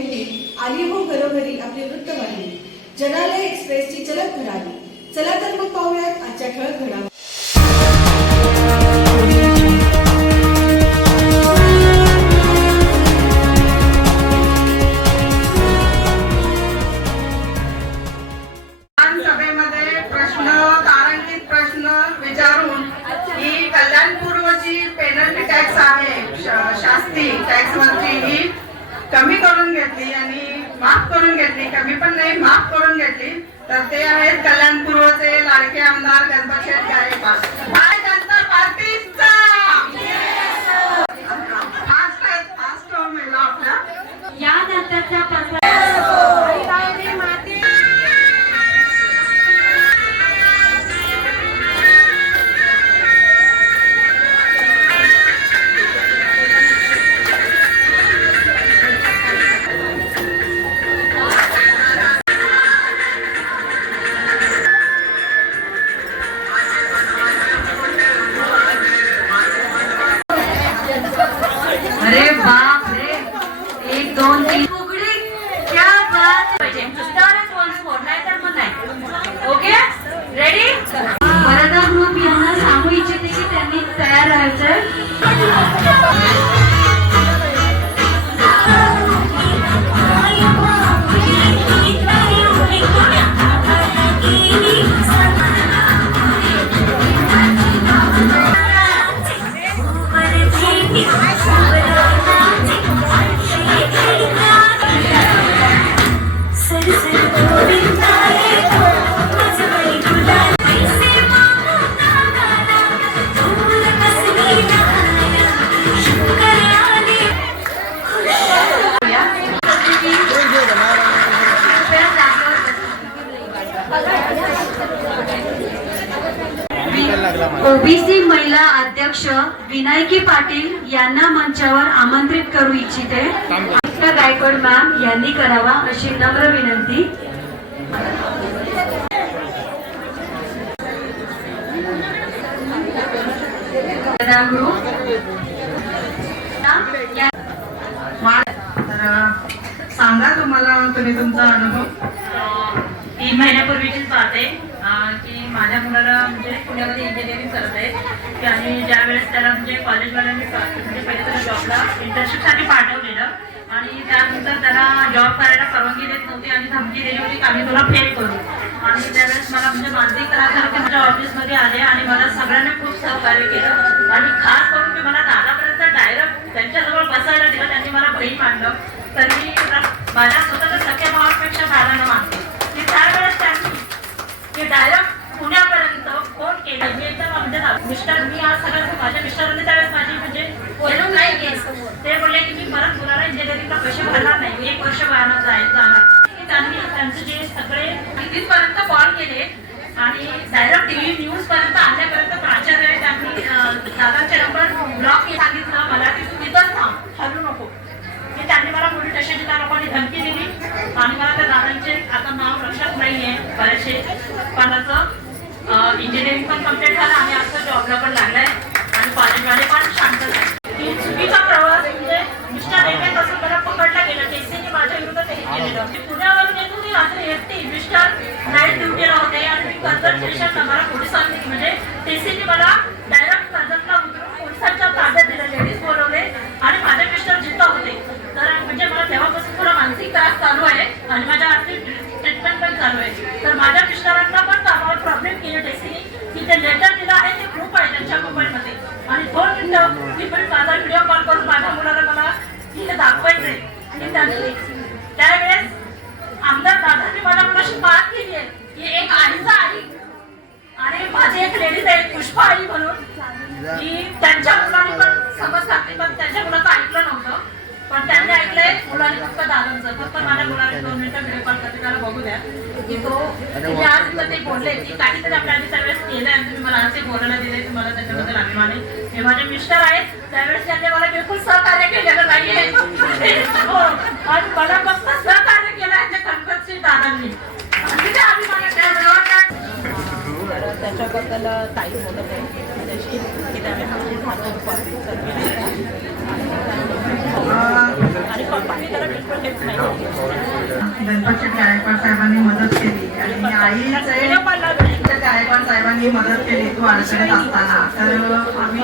घेऊन आली हो घरोघरी आपली वृत्तवाहिनी. जनालय एक्सप्रेसची चलत भरारी. चला तर मग पाहूयात आजच्या ठळक घडामोडी. सभेमध्ये प्रश्न तारांकित प्रश्न विचारून ही कल्याणपूर्वची पेनल्टी टॅक्स आहे, शास्ती टॅक्स वरची ही कमी करून घेतली आणि माफ करून घेतली, कमी पण नाही माफ करून घेतली. तर ते आहेत कल्याणपूर्वचे लाडके आमदार गणपतशेठ गायकवाड. भारतीय जनता पार्टीचा फास्ट महिला आपल्या या नंतरच्या अरे बाप रे, 1 2 3 उघडी, क्या बात पाहिजे. स्टारच वन्स मोर, नाही तर मग नाही. Okay ready. वरदा ग्रुप यांना सांगू इच्छिते की त्यांनी तयार राहायचंय. ओबीसी महिला अध्यक्ष विनायकी पाटील यांना मंचावर आमंत्रित करू इच्छिते. गायकवाड मॅम यांनी करावा अशी नम्र विनंती. सांगा तुम्ही तुमचा अनुभव. 3 महिन्यापूर्वीचीच बात आहे की माझ्या मुलाला म्हणजे पुण्यामध्ये इंजिनिअरिंग करत आहे आणि ज्यावेळेस त्याला म्हणजे कॉलेजवाल्यांनी म्हणजे पहिले त्याला जॉबला इंटर्नशिपसाठी पाठवलेलं आणि त्यानंतर त्याला जॉब करायला परवानगी देत नव्हती आणि धमकी दिली होती की आम्ही तुला फेल करू. आणि त्यावेळेस मला म्हणजे मानसिक त्रास झाला की माझ्या ऑफिसमध्ये आले आणि मला सगळ्यांनी खूप सहकार्य केलं आणि खास करून की मला दादापर्यंत डायरेक्ट त्यांच्याजवळ बसायला दिलं. त्यांनी मला बहीण मांडलं. तर मी माझ्या स्वतःच्या सख्या भावापेक्षा दादांना मानते की त्यावेळेस त्यांनी ते डायरेक्ट पुण्यापर्यंत फोन केले. मी एकदम म्हणजे मिस्टर मी आज सगळं माझ्या मिस्टरांनी त्यावेळेस माझी म्हणजे बोलून नाही केली. ते बोलले की मी परत मुलाला इंजिनिअरिंगला पैसे भरणार नाही, 1 वर्ष जाणार. त्यांनी त्यांचे जे सगळे तिथपर्यंत कॉल केले आणि डायरेक्ट टीव्ही न्यूज पर्यंत आणण्यापर्यंत प्राचार्य त्यांनी दादांचे नंबर ब्लॉक सांगितलं मला की तू तिथंच थांब, हलू नको. त्यांनी मला पोलीस स्टेशनची त्या लोकांनी धमकी दिली आणि मला त्या दादांचे आता नाव लक्षात नाहीये बरेचसे, पण असं इंजिनिअरिंग पण कम्प्लीट झालं आणि असं जॉबला पण लागलाय आणि कॉलेजवाले पण शांत झाले. चुकीचा प्रवास म्हणजे मिस्टर एकच असं मला पकडलं गेलं. टेसीने माझ्या विरोधात हे केलेलं. मी पुण्यावरून येतो मी रात्री एकटी, मिस्टर नाईट ड्युटीला होते आणि मी कर्जत स्टेशनला मला पोलिसांनी म्हणजे टेसीने मला डायरेक्ट कर्जतला उतरून पोलिसांच्या ताब्यात दिलं. लेडीज बोलवले आणि माझे मिस्टर जिथं होते. तर म्हणजे मला तेव्हापासून थोडा मानसिक त्रास चालू आहे आणि माझ्या आर्थिक ट्रीटमेंट पण चालू आहे. तर माझ्या मिस्टरांना पण कामावर प्रॉब्लेम केले टेसीने की ते लेटर दिलं आहे ते प्रूफ आहे त्यांच्या मोबाईलमध्ये आणि 2 मिनिटं मी पण माझा व्हिडिओ कॉल करून माझ्या मुलाला मला तिथे दाखवायचंय. आणि त्यांनी त्यावेळेस आमदार दादांनी माझ्या मुलाशी बात केली आहे की एक आईचा आई आणि माझी एक लेडीज आहे पुष्पा आई म्हणून की त्यांच्या मुलांनी पण समज घातली पण त्यांच्या मुलाचं ऐकलं नव्हतं. पण त्यांनी ऐकलंय मुलांनी फक्त दादांचं. फक्त माझ्या मुलाने 2 मिनिटं व्हिडिओ कॉल करते त्याला बघू द्या की तो तुम्ही आज तिथं ते बोलले की काहीतरी आपल्या आधी त्यावेळेस केलंय आणि तुम्ही मला आज ते बोलायला दिले. तुम्हाला त्याच्याबद्दल अभिमान आहे. हे माझे मिस्टर आहेत त्यावेळेस त्यांनी मला बिलकुल सहकार्य केलेलं नाहीये आणि मला फक्त सहकार्य केलं आहे त्या गणपतसिंह दादांनी. त्याच्याबद्दल ताई बोलत आहे की त्यावेळेस आणि कंपनी त्याला बिलकुल हेल्प गणपती गायकवाड साहेबांनी मदत केली आणि आईचे गायकवाड साहेबांनी मदत केली तू अडचणीत असताना. तर आम्ही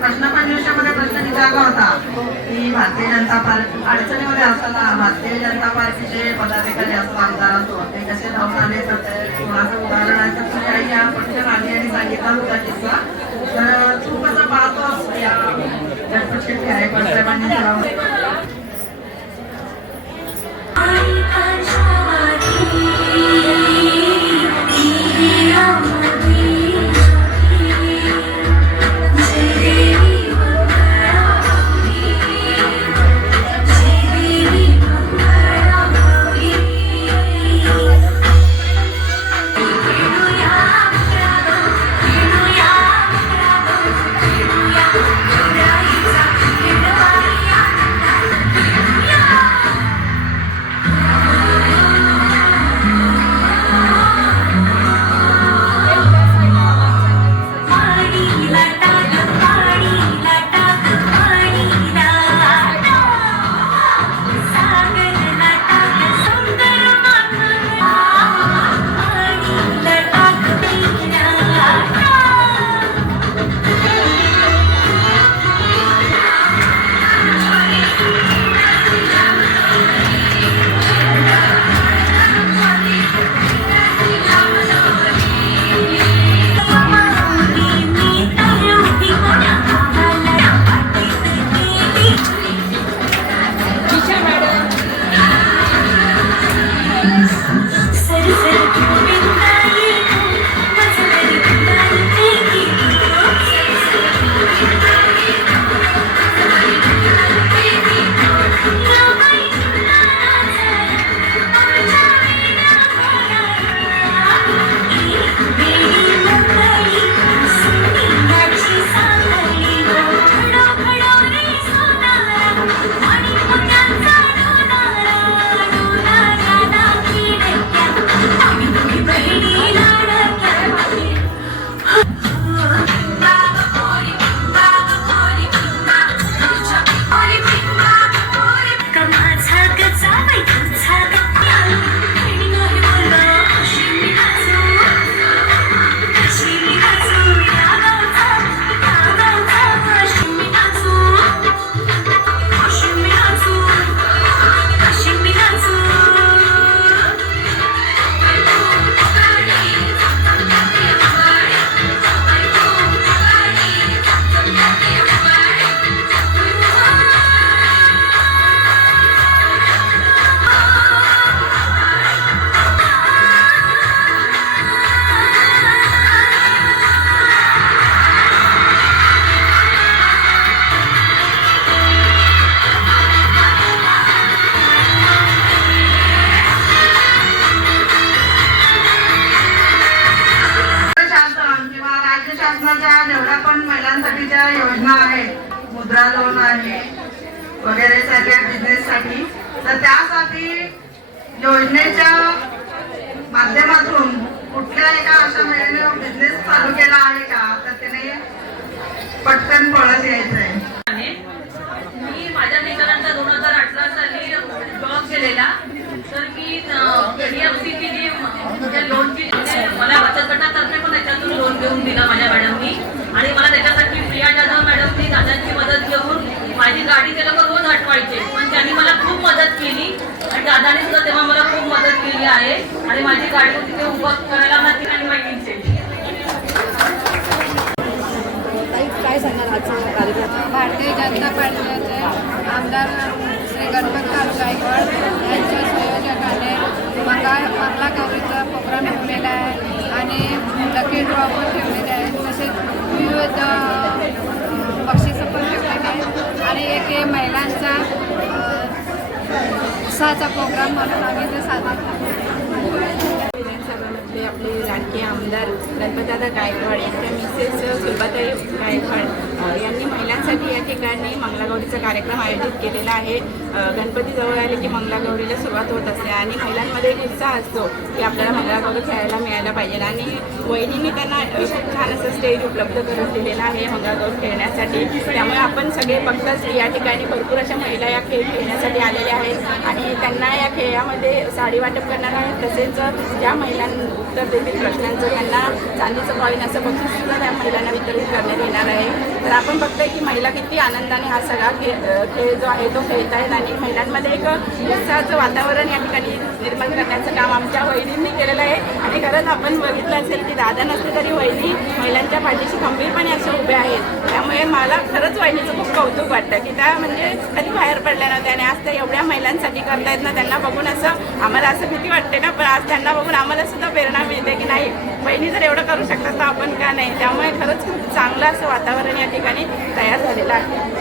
प्रश्नपत्रिकेमध्ये प्रश्न विचारला होता की भारतीय जनता पार्टी अडचणीमध्ये असताना भारतीय जनता पार्टीचे पदाधिकारी असो आमदार असो ते कसे धावून आले. तर कोणाचं उदाहरण आहे तर तुझी आई या पटकन आली आणि सांगितला होता किस्सा. तर तू कसं पाहतोस या गणपती गायकवाड साहेबांनी जेवढ्या पण महिलांसाठीच्या योजना आहेत, मुद्रा लोन आहे वगैरे सगळ्या बिझनेस साठी, तर त्यासाठी योजनेच्या माध्यमातून कुठल्या एका अशा महिलेने बिझनेस चालू केला आहे का, तर त्याने पटकन पळत यायचंय. मी माझ्या मित्रांचा 2018 साली जॉब केलेला, तर मी DFCची जी लोनची मला बचत गटातर्फे पण त्याच्यातून लोन घेऊन दिलं माझ्या मॅडमनी, आणि मला त्याच्यासाठी प्रिया जाधव मॅडमनी दादांची मदत घेऊन माझी गाडी ते लोक रोज हटवायचे, पण त्यांनी मला खूप मदत केली आणि दादाने सुद्धा तेव्हा मला खूप मदत केली आहे आणि माझी गाडी तिथे उभं करायला मला तिने माहिती. काय सांगाल आजचा कार्यक्रम? भारतीय जनता पार्टीचे आमदार श्री गणपतराव गायकवाड यांच्या संयोजकाने मंगला गौरीचा प्रोग्राम ठेवलेला आहे आणि लकी ड्रॉ पण ठेवलेले आहे, तसेच विविध बक्षिसं पण ठेवलेले आहेत आणि एक महिलांचा उत्साहाचा प्रोग्राम म्हणून आम्ही ते साजरा करतो. विधानसभामधले आपले लाडके आमदार गणपतदादा गायकवाड यांच्या मिसेस सुलभाताई गायकवाड यांनी महिलांसाठी या ठिकाणी मंगलागौरीचा कार्यक्रम आयोजित केलेला आहे. गणपती जवळ आले की मंगलागौरीला सुरुवात होत असते आणि महिलांमध्ये एक उत्साह असतो की आपल्याला मंगलागौरी खेळायला मिळायला पाहिजे आणि वहिनींनी त्यांना खूप छान असं स्टेज उपलब्ध करून दिलेलं आहे मंगलागौर खेळण्यासाठी. त्यामुळे आपण सगळे बघताच या ठिकाणी भरपूर अशा महिला या खेळ खेळण्यासाठी आलेल्या आहेत आणि त्यांना या खेळामध्ये साडी वाटप करणार आहेत. तसेच ज्या महिलांना उत्तर देतील प्रश्नांचं त्यांना चांदीचं कॉईन असं बक्षीससुद्धा त्या महिलांना वितरित करण्यात येणार आहे. तर आपण बघतोय की महिला किती आनंदाने हा सगळा खेळ जो आहे तो खेळत आहेत आणि महिलांमध्ये एक उत्साहाचं वातावरण या ठिकाणी निर्माण करण्याचं काम आमच्या वहिनींनी केलेलं आहे. आणि खरंच आपण बघितलं असेल की दादा नसले तरी वहिनी महिलांच्या पाठीशी खंबीरपणे अशा उभ्या आहेत. त्यामुळे मला खरंच वहिनीचं खूप कौतुक वाटतं की त्या म्हणजे कधी बाहेर पडल्या नव्हत्या आणि आज त्या एवढ्या महिलांसाठी करतायत ना. त्यांना बघून असं आम्हाला असं भीती वाटते ना, पण आज त्यांना बघून आम्हाला सुद्धा प्रेरणा मिळते की नाही बहिणी जर एवढं करू शकतात तर आपण का नाही. त्यामुळे खरंच खूप चांगलं असं वातावरण या ठिकाणी तयार झालेलं आहे.